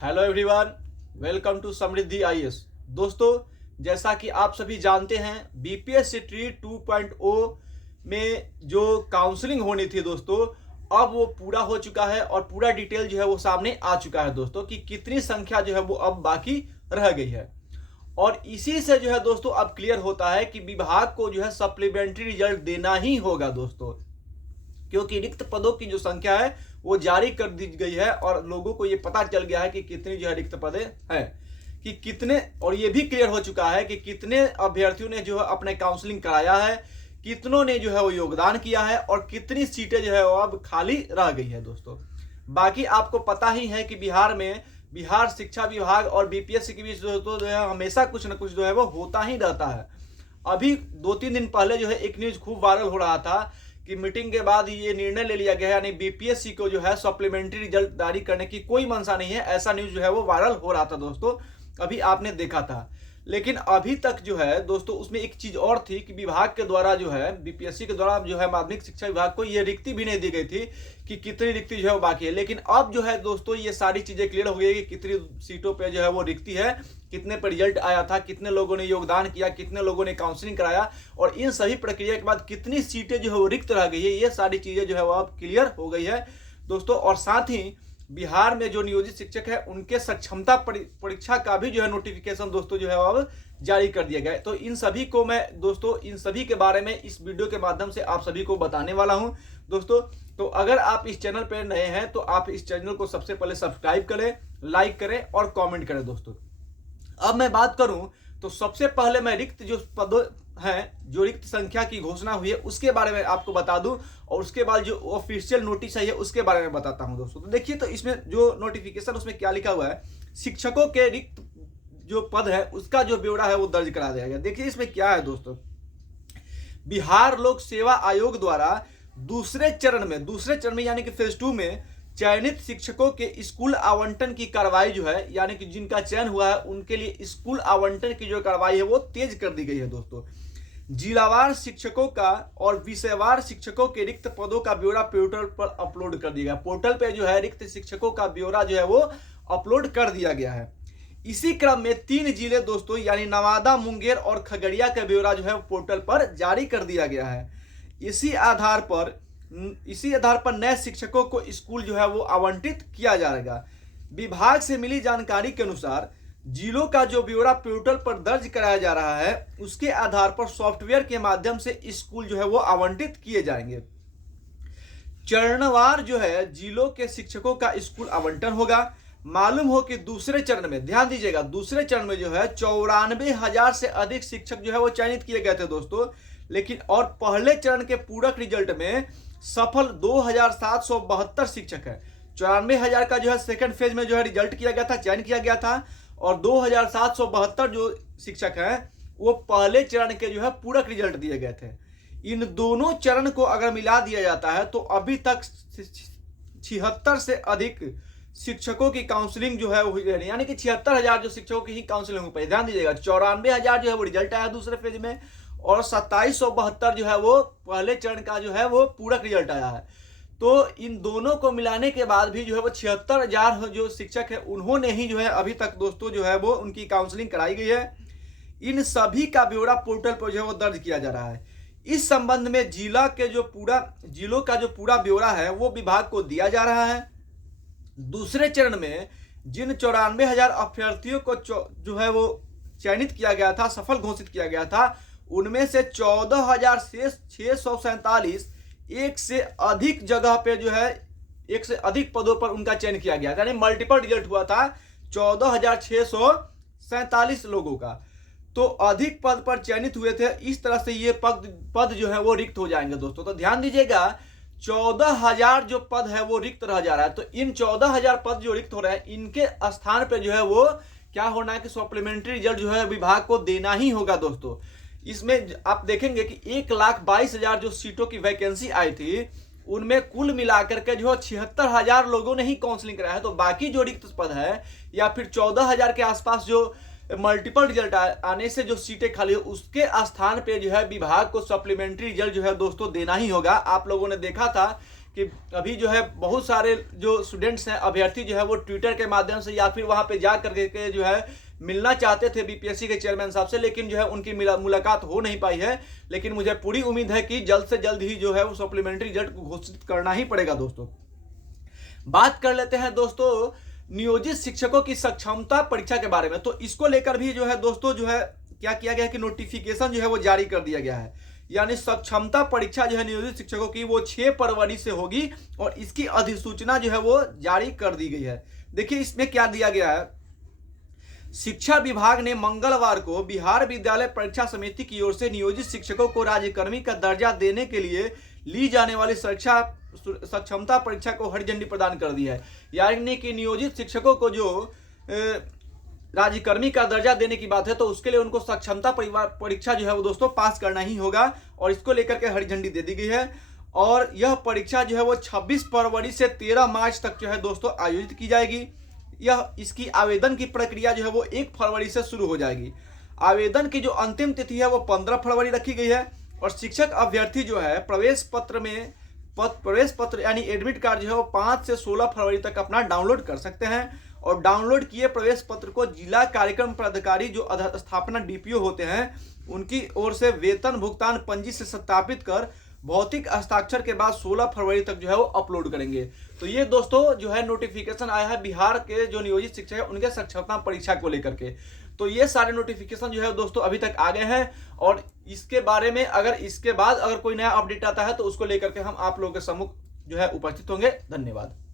Hello everyone, welcome to Samriddhi IAS. दोस्तों, जैसा कि आप सभी जानते हैं, बीपीएससी ट्री 2.0 में जो काउंसलिंग होनी थी दोस्तों, अब वो पूरा हो चुका है और पूरा डिटेल जो है वो सामने आ चुका है दोस्तों कि कितनी संख्या जो है वो अब बाकी रह गई है। और इसी से जो है दोस्तों अब क्लियर होता है कि विभाग को जो है सप्लीमेंट्री रिजल्ट देना ही होगा दोस्तों, क्योंकि रिक्त पदों की जो संख्या है वो जारी कर दी गई है और लोगों को ये पता चल गया है कि कितनी जो है रिक्त पदें हैं, कि कितने, और ये भी क्लियर हो चुका है कि कितने अभ्यर्थियों ने जो है अपने काउंसलिंग कराया है, कितनों ने जो है वो योगदान किया है और कितनी सीटें जो है वो अब खाली रह गई है दोस्तों। बाकी आपको पता ही है कि बिहार शिक्षा विभाग और बीपीएससी के बीच दोस्तों जो है हमेशा कुछ न कुछ जो है वो होता ही रहता है। अभी 2-3 दिन पहले जो है एक न्यूज खूब वायरल हो रहा था कि मीटिंग के बाद ये निर्णय ले लिया गया है, यानी बीपीएससी को जो है सप्लीमेंट्री रिजल्ट जारी करने की कोई मंशा नहीं है। ऐसा न्यूज जो है वो वायरल हो रहा था दोस्तों, अभी आपने देखा था। लेकिन अभी तक जो है दोस्तों उसमें एक चीज और थी कि विभाग के द्वारा जो है बीपीएससी के द्वारा जो है माध्यमिक शिक्षा विभाग को ये रिक्ति भी नहीं दी गई थी कि कितनी रिक्ति जो है वो बाकी है। लेकिन अब जो है दोस्तों ये सारी चीजें क्लियर हो गई कि कितनी सीटों पे जो है वो रिक्ति है, कितने पर रिजल्ट आया था, कितने लोगों ने योगदान किया, कितने लोगों ने काउंसलिंग कराया और इन सभी प्रक्रिया के बाद कितनी सीटें जो है वो रिक्त रह गई है। ये सारी चीजें जो है वो अब क्लियर हो गई है दोस्तों। और साथ ही बिहार में जो नियोजित शिक्षक है उनके सक्षमता परीक्षा का भी जो है नोटिफिकेशन दोस्तों जो है अब जारी कर दिया गया है। तो इन सभी को मैं दोस्तों इन सभी के बारे में इस वीडियो के माध्यम से आप सभी को बताने वाला हूं दोस्तों। तो अगर आप इस चैनल पर नए हैं तो आप इस चैनल को सबसे पहले सब्सक्राइब करें, लाइक करें और कॉमेंट करें दोस्तों। अब मैं बात करूं तो सबसे पहले मैं रिक्त जो पद हैं, जो रिक्त संख्या की घोषणा हुई है उसके बारे में आपको बता दूं और उसके बाद जो ऑफिशियल नोटिस है उसके बारे में बताता हूं दोस्तों। तो देखिए, तो इसमें जो नोटिफिकेशन उसमें क्या लिखा हुआ है, शिक्षकों के रिक्त जो पद है उसका जो ब्यौरा है वो दर्ज करा दिया गया। देखिए इसमें क्या है दोस्तों, बिहार लोक सेवा आयोग द्वारा दूसरे चरण में यानी कि फेज 2 में चयनित शिक्षकों के स्कूल आवंटन की कार्रवाई जो है, यानी कि जिनका चयन हुआ है उनके लिए स्कूल आवंटन की जो कार्रवाई है वो तेज कर दी गई है दोस्तों। जिलावार शिक्षकों का और विषयवार शिक्षकों के रिक्त पदों का ब्यौरा पोर्टल पर अपलोड कर दिया गया। पोर्टल पे जो है रिक्त शिक्षकों का ब्यौरा जो है वो अपलोड कर दिया गया है। इसी क्रम में 3 जिले दोस्तों यानी नवादा, मुंगेर और खगड़िया का ब्यौरा जो है पोर्टल पर जारी कर दिया गया है। इसी आधार पर नए शिक्षकों को स्कूल जो है वो आवंटित किया जाएगा। विभाग से मिली जानकारी के अनुसार जिलों का जो ब्यौरा पोर्टल पर दर्ज कराया जा रहा है उसके आधार पर सॉफ्टवेयर के माध्यम से स्कूल जो है वो आवंटित किए जाएंगे। चरणवार जो है जिलों के शिक्षकों का स्कूल आवंटन होगा। मालूम हो कि दूसरे चरण में, ध्यान दीजिएगा, दूसरे चरण में जो है 94,000 से अधिक शिक्षक जो है वो चयनित किए गए थे दोस्तों। लेकिन और पहले चरण के पूरक रिजल्ट में सफल 2,772 शिक्षक है। 94,000 का जो है सेकंड फेज में जो है रिजल्ट किया गया था, चयन किया गया था, और 2,772 जो शिक्षक हैं वो पहले चरण के जो है पूरक रिजल्ट दिए गए थे। इन दोनों चरण को अगर मिला दिया जाता है तो अभी तक 76 से अधिक शिक्षकों की काउंसलिंग जो है वो, यानी कि 76,000 जो शिक्षकों की ही काउंसलिंग हो पाई। ध्यान दीजिएगा, 94,000 जो है वो रिजल्ट आया दूसरे फेज में और 2772 जो है वो पहले चरण का जो है वो पूरक रिजल्ट आया है। तो इन दोनों को मिलाने के बाद भी जो है वो 76,000 जो शिक्षक है उन्होंने ही जो है अभी तक दोस्तों जो है वो उनकी काउंसलिंग कराई गई है। इन सभी का ब्यौरा पोर्टल पर जो है वो दर्ज किया जा रहा है। इस संबंध में जिलों का जो पूरा ब्यौरा है वो विभाग को दिया जा रहा है। दूसरे चरण में जिन 94,000 अभ्यर्थियों को जो है वो चयनित किया गया था, सफल घोषित किया गया था, उनमें से 14,647 एक से अधिक जगह पे जो है एक से अधिक पदों पर उनका चयन किया गया, यानी मल्टीपल रिजल्ट हुआ था 14,647 लोगों का। तो अधिक पद पर चयनित हुए थे। इस तरह से ये पद जो है वो रिक्त हो जाएंगे दोस्तों। तो ध्यान दीजिएगा, 14,000 जो पद है वो रिक्त रह जा रहा है। तो इन 14,000 पद जो रिक्त हो रहे हैं इनके स्थान पे जो है वो क्या होना है कि सप्लीमेंट्री रिजल्ट जो है विभाग को देना ही होगा दोस्तों। इसमें आप देखेंगे कि 1,22,000 जो सीटों की वैकेंसी आई थी उनमें कुल मिलाकर के जो 76,000 लोगों ने ही काउंसलिंग कराया है। तो बाकी जो रिक्त पद है या फिर 14,000 के आसपास जो मल्टीपल रिजल्ट आने से जो सीटें खाली हो उसके स्थान पे जो है विभाग को सप्लीमेंट्री रिजल्ट जो है दोस्तों देना ही होगा। आप लोगों ने देखा था कि अभी जो है बहुत सारे जो स्टूडेंट्स हैं, अभ्यर्थी जो है वो ट्विटर के माध्यम से या फिर वहाँ पे जा करके जो है मिलना चाहते थे बीपीएससी के चेयरमैन साहब से, लेकिन जो है उनकी मुलाकात हो नहीं पाई है। लेकिन मुझे पूरी उम्मीद है कि जल्द से जल्द ही जो है वो सप्लीमेंट्री रिजल्ट को घोषित करना ही पड़ेगा। दोस्तों बात कर लेते हैं दोस्तों नियोजित शिक्षकों की सक्षमता परीक्षा के बारे में। तो इसको लेकर भी जो है दोस्तों जो है क्या किया गया है कि नोटिफिकेशन जो है वो जारी कर दिया गया है। यानी सक्षमता परीक्षा जो है नियोजित शिक्षकों की वो 6 फरवरी से होगी और इसकी अधिसूचना जो है वो जारी कर दी गई है। देखिए इसमें क्या दिया गया है, शिक्षा विभाग ने मंगलवार को बिहार विद्यालय परीक्षा समिति की ओर से नियोजित शिक्षकों को राज्यकर्मी का दर्जा देने के लिए ली जाने वाली सक्षमता परीक्षा को हरी झंडी प्रदान कर दी है। यानी कि नियोजित शिक्षकों को जो राज्यकर्मी का दर्जा देने की बात है तो उसके लिए उनको सक्षमता परीक्षा जो है वो दोस्तों पास करना ही होगा और इसको लेकर के हरी झंडी दे दी गई है। और यह परीक्षा जो है वो 26 फरवरी से 13 मार्च तक जो है दोस्तों आयोजित की जाएगी। इसकी आवेदन की प्रक्रिया जो है वो 1 फरवरी से शुरू हो जाएगी। आवेदन की जो अंतिम तिथि है वो 15 फरवरी रखी गई है और शिक्षक अभ्यर्थी जो है प्रवेश पत्र यानी एडमिट कार्ड जो है वो 5 से 16 फरवरी तक अपना डाउनलोड कर सकते हैं और डाउनलोड किए प्रवेश पत्र को जिला कार्यक्रम पदाधिकारी जो स्थापना डीपीओ होते हैं उनकी ओर से वेतन भुगतान पंजी से सत्यापित कर भौतिक हस्ताक्षर के बाद 16 फरवरी तक जो है वो अपलोड करेंगे। तो ये दोस्तों जो है नोटिफिकेशन आया है बिहार के जो नियोजित शिक्षक है उनके सक्षमता परीक्षा को लेकर के। तो ये सारे नोटिफिकेशन जो है दोस्तों अभी तक आ गए हैं और इसके बारे में इसके बाद अगर कोई नया अपडेट आता है तो उसको लेकर के हम आप लोगों के सम्मुख जो है उपस्थित होंगे। धन्यवाद।